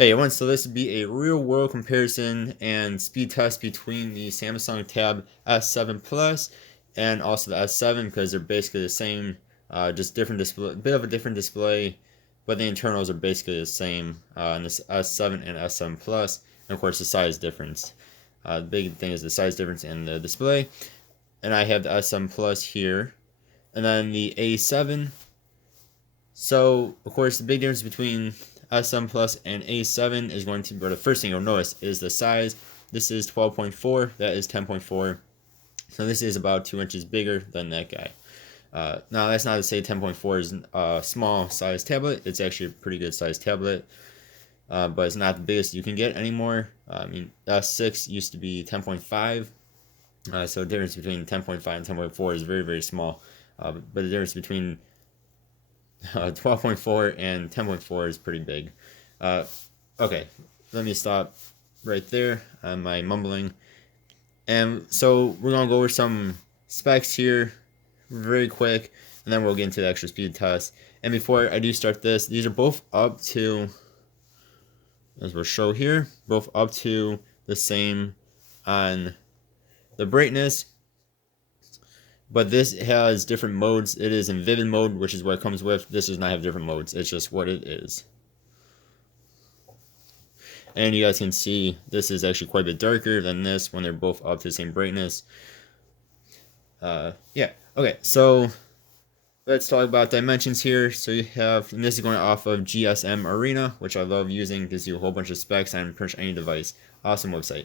Hey everyone, so this would be a real world comparison and speed test between the Samsung Tab S7 Plus and also the S7 because they're basically the same, just different display, bit of a different display, but the internals are basically the same in this S7 and S7 Plus, and of course the size difference. The big thing is the size difference in the display, and I have the S7 Plus here, and then the A7. So, of course, the big difference between S7 Plus and A7 is going to be, or the first thing you'll notice is the size. This is 12.4, that is 10.4. So this is about 2 inches bigger than that guy. Now, that's not to say 10.4 is a small size tablet. It's actually a pretty good size tablet, but it's not the biggest you can get anymore. I mean, S6 used to be 10.5, so the difference between 10.5 and 10.4 is very, very small. But the difference between 12.4 and 10.4 is pretty big. Okay, let me stop right there on my mumbling. And so we're going to go over some specs here very quick, and then we'll get into the actual speed test. And before I do start this, these are both up to, as we'll show here, both up to the same on the brightness. But this has different modes. It is in vivid mode, which is what it comes with. This does not have different modes. It's just what it is. And you guys can see this is actually quite a bit darker than this when they're both up to the same brightness. Yeah. Okay, so let's talk about dimensions here. So you have, and this is going off of GSM Arena, which I love using. Gives you a whole bunch of specs on pretty much any device. Awesome website.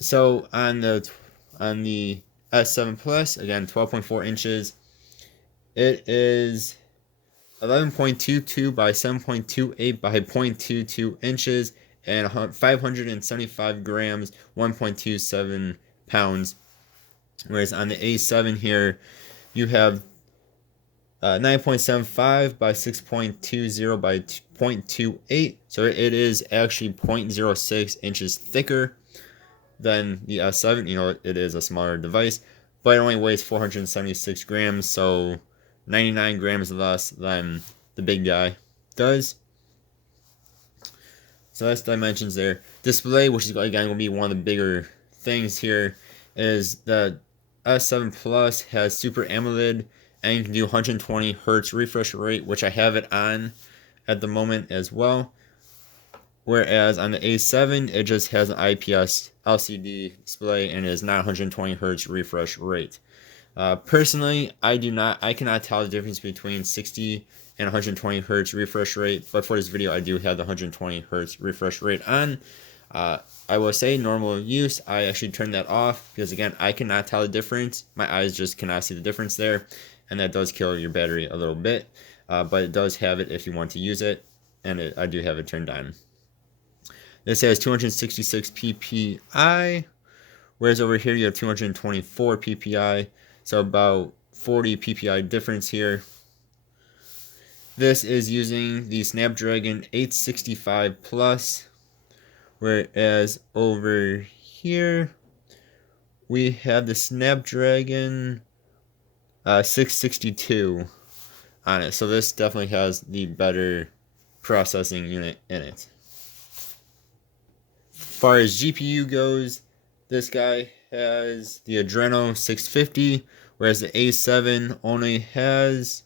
So on the S7 Plus, again, 12.4 inches. It is 11.22 by 7.28 by 0.22 inches and 575 grams, 1.27 pounds. Whereas on the A7 here, you have 9.75 by 6.20 by 0.28. So it is actually 0.06 inches thicker than the S7. You know, it is a smaller device, but it only weighs 476 grams, so 99 grams less than the big guy does. So that's dimensions there. Display, which is again going to be one of the bigger things here, is the S7 Plus has Super AMOLED, and you can do 120 hertz refresh rate, which I have it on at the moment as well. Whereas on the A7, it just has an IPS LCD display and is not 120 hertz refresh rate. Personally, I cannot tell the difference between 60 and 120 hertz refresh rate, but for this video, I do have the 120 hertz refresh rate on. I will say normal use, I actually turned that off because again, I cannot tell the difference. My eyes just cannot see the difference there, and that does kill your battery a little bit, but it does have it if you want to use it, and I do have it turned on. This has 266 ppi, whereas over here you have 224 ppi, so about 40 ppi difference here. This is using the Snapdragon 865 Plus, whereas over here we have the Snapdragon 662 on it. So this definitely has the better processing unit in it. As far as GPU goes, this guy has the Adreno 650, whereas the A7 only has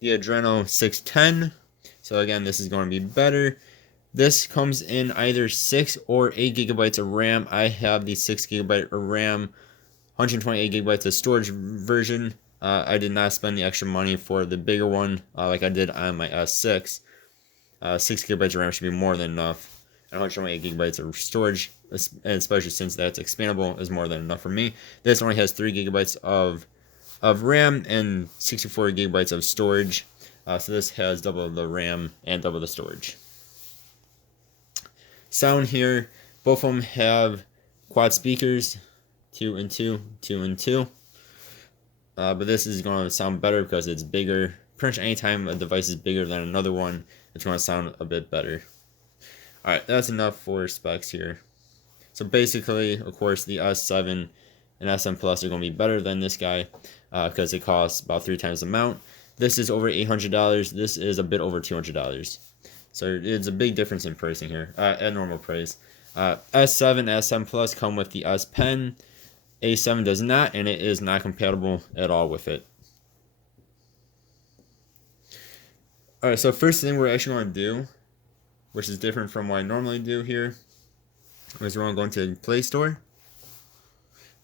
the Adreno 610. So again, this is going to be better. This comes in either 6 or 8 gigabytes of RAM. I have the 6 gigabyte of RAM, 128 gigabytes of storage version. I did not spend the extra money for the bigger one like I did on my S6. 6 gigabytes of RAM should be more than enough. And 128 gigabytes of storage, and especially since that's expandable, is more than enough for me. This only has 3 gigabytes of RAM and 64 gigabytes of storage. So this has double the RAM and double the storage. Sound here, both of them have quad speakers, 2 and 2, 2 and 2. But this is going to sound better because it's bigger. Pretty much anytime a device is bigger than another one, it's going to sound a bit better. Alright, that's enough for specs here. So basically, of course, the S7 and S7 Plus are going to be better than this guy because it costs about 3 times the amount. This is over $800. This is a bit over $200. So it's a big difference in pricing here at normal price. S7, S7 Plus come with the S Pen. A7 does not, and it is not compatible at all with it. Alright, so first thing we're actually going to do, which is different from what I normally do here, is we're going to go into the Play Store.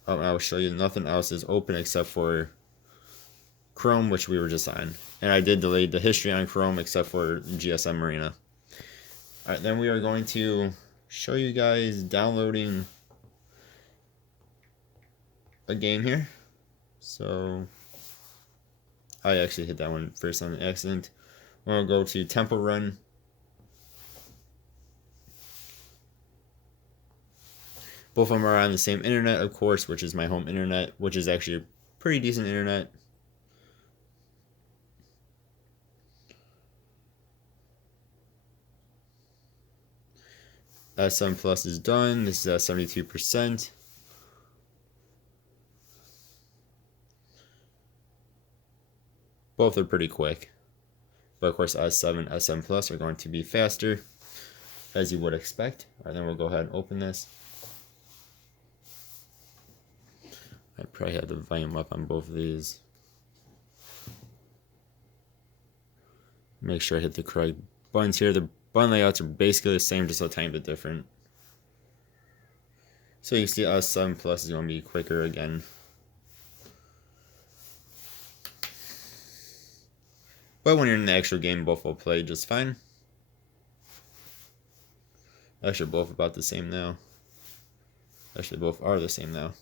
I'll show you nothing else is open except for Chrome, which we were just on. And I did delete the history on Chrome except for GSM Marina. Alright, then we are going to show you guys downloading a game here. So I actually hit that one first on accident. We're going to go to Temple Run. Both of them are on the same internet, of course, which is my home internet, which is actually a pretty decent internet. S7 Plus is done. This is at 72%. Both are pretty quick. But of course, S7, S7 Plus are going to be faster, as you would expect. Alright, then we'll go ahead and open this. I probably have the volume up on both of these. Make sure I hit the correct buttons here. The button layouts are basically the same, just a tiny bit different. So you can see S7 Plus is going to be quicker again. But when you're in the actual game, both will play just fine. Actually, both about the same now. Actually, both are the same now.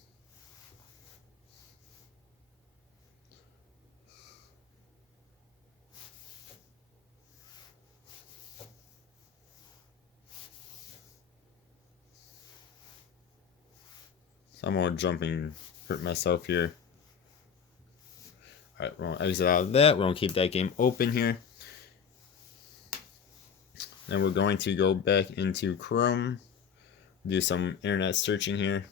So I'm gonna jump and hurt myself here. Alright, we're gonna exit out of that. We're gonna keep that game open here. Then we're going to go back into Chrome, do some internet searching here.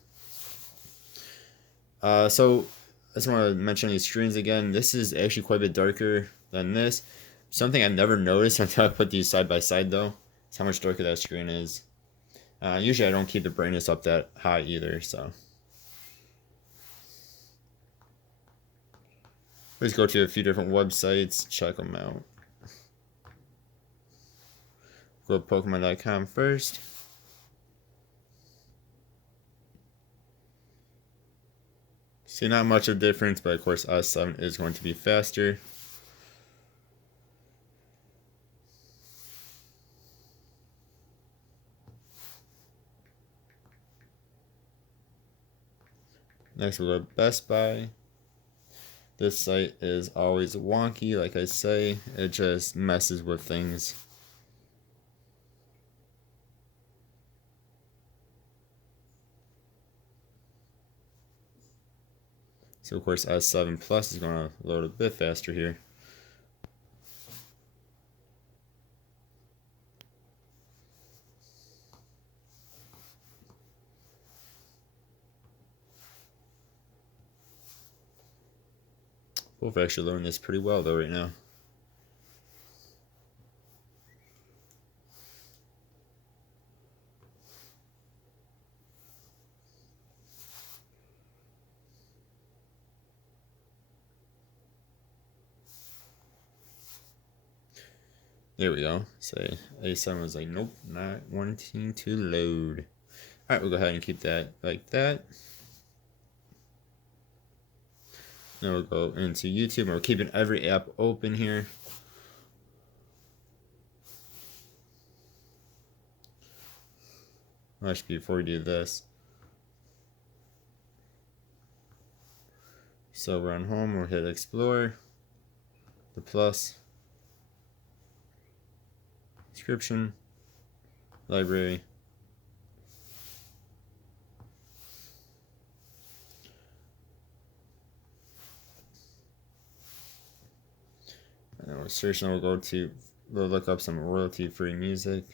So I just want to mention these screens again. This is actually quite a bit darker than this. Something I've never noticed until I put these side by side though, is how much darker that screen is. Usually I don't keep the brightness up that high either, so. Let's go to a few different websites, check them out. Go to Pokemon.com first. See, not much of a difference, but of course S7 is going to be faster. Next we'll go to Best Buy. This site is always wonky, like I say. It just messes with things. So of course S7 Plus is going to load a bit faster here. Both actually learning this pretty well though right now. There we go. Say A7 was like, nope, not wanting to load. Alright, we'll go ahead and keep that like that. Now we'll go into YouTube. We're keeping every app open here. Actually, before we do this. So we're on home, we'll hit explore, the plus, description, library, and then we'll search and we'll look up some royalty-free music.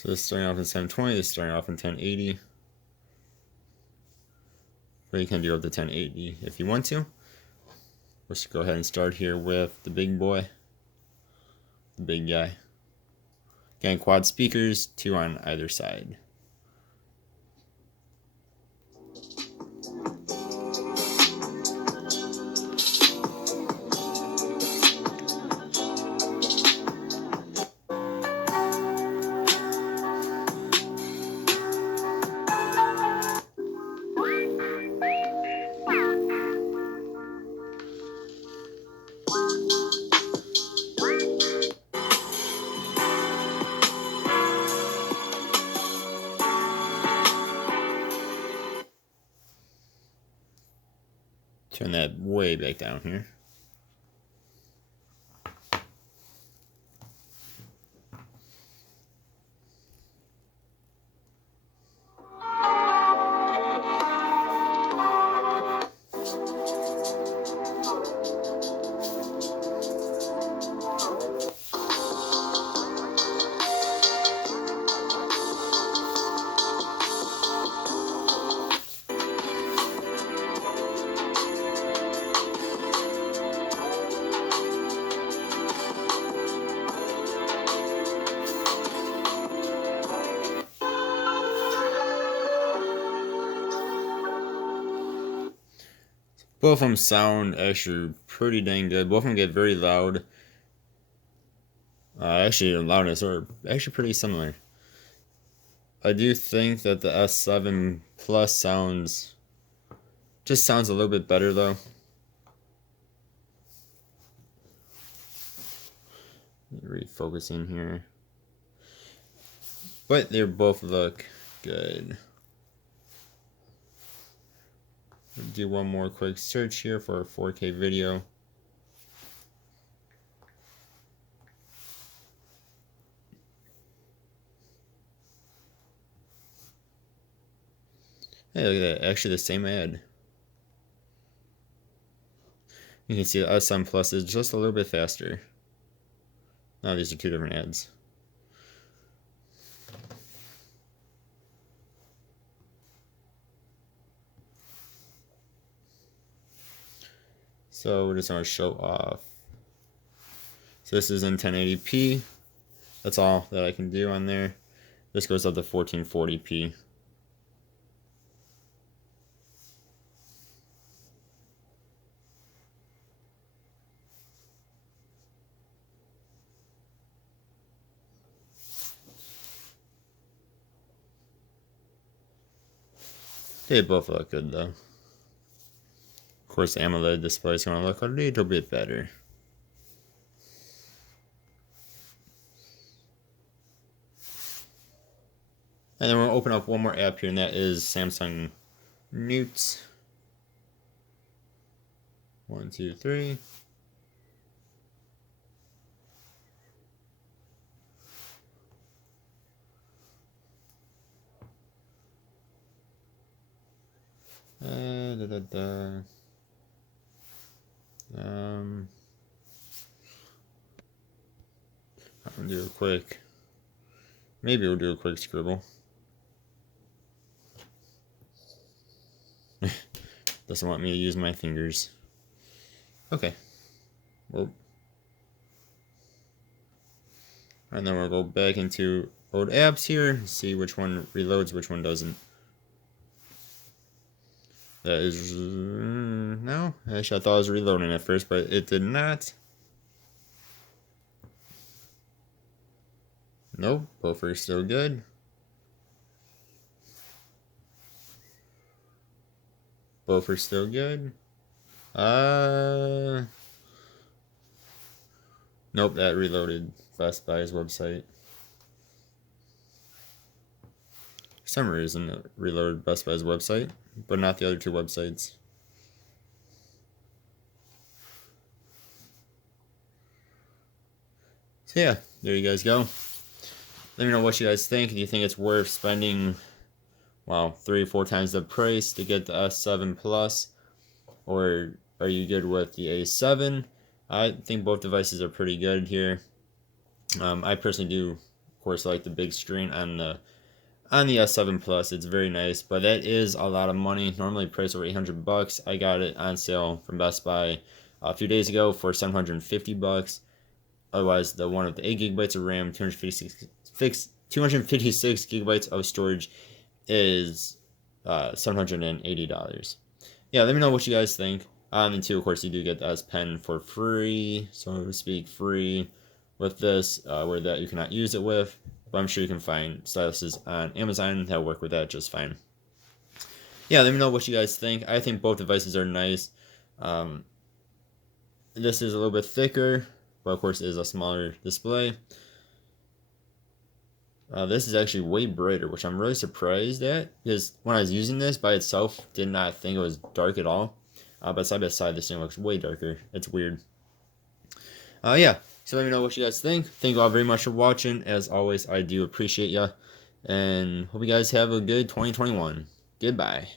So this is starting off in 720, this is starting off in 1080. But you can do up to 1080 if you want to. Let's go ahead and start here with the big boy. The big guy. Again, quad speakers, 2 on either side. Turn that way back down here. Both of them sound actually pretty dang good. Both of them get very loud. Actually, the loudness are actually pretty similar. I do think that the S7 Plus sounds a little bit better though. Refocusing here. But they both look good. We'll do one more quick search here for a 4K video. Hey, look at that. Actually, the same ad. You can see the S7 Plus is just a little bit faster. Now these are 2 different ads. So we're just going to show off. So this is in 1080p. That's all that I can do on there. This goes up to 1440p. They both look good though. Of course, the AMOLED display is going to look a little bit better. And then we'll open up one more app here, and that is Samsung Newt. 1, 2, 3. I'm gonna do a quick. Maybe we'll do a quick scribble. Doesn't want me to use my fingers. Okay. Well. And then we'll go back into old apps here, see which one reloads, which one doesn't. That is, no, actually I thought it was reloading at first, but it did not. Nope, both are still good. Both are still good. Nope, that reloaded Best Buy's website. For some reason, it reloaded Best Buy's website, but not the other 2 websites. So yeah, there you guys go. Let me know what you guys think. Do you think it's worth spending, well, 3 or 4 times the price to get the S7 Plus? Or are you good with the A7? I think both devices are pretty good here. I personally do Of course, I like the big screen on the S7 Plus. It's very nice, but that is a lot of money. Normally priced over $800. I got it on sale from Best Buy a few days ago for $750. Otherwise, the one with the 8 gigabytes of RAM, 256 gigabytes of storage is $780. Yeah, let me know what you guys think. And two, of course, you do get the S Pen for free, so to speak, free with this, where that you cannot use it with. But I'm sure you can find styluses on Amazon that work with that just fine. Yeah, let me know what you guys think. I think both devices are nice. This is a little bit thicker, but of course it is a smaller display. This is actually way brighter, which I'm really surprised at, because when I was using this by itself, did not think it was dark at all. But side by side, this thing looks way darker. It's weird. Yeah, so let me know what you guys think. Thank you all very much for watching. As always, I do appreciate ya, and hope you guys have a good 2021. Goodbye.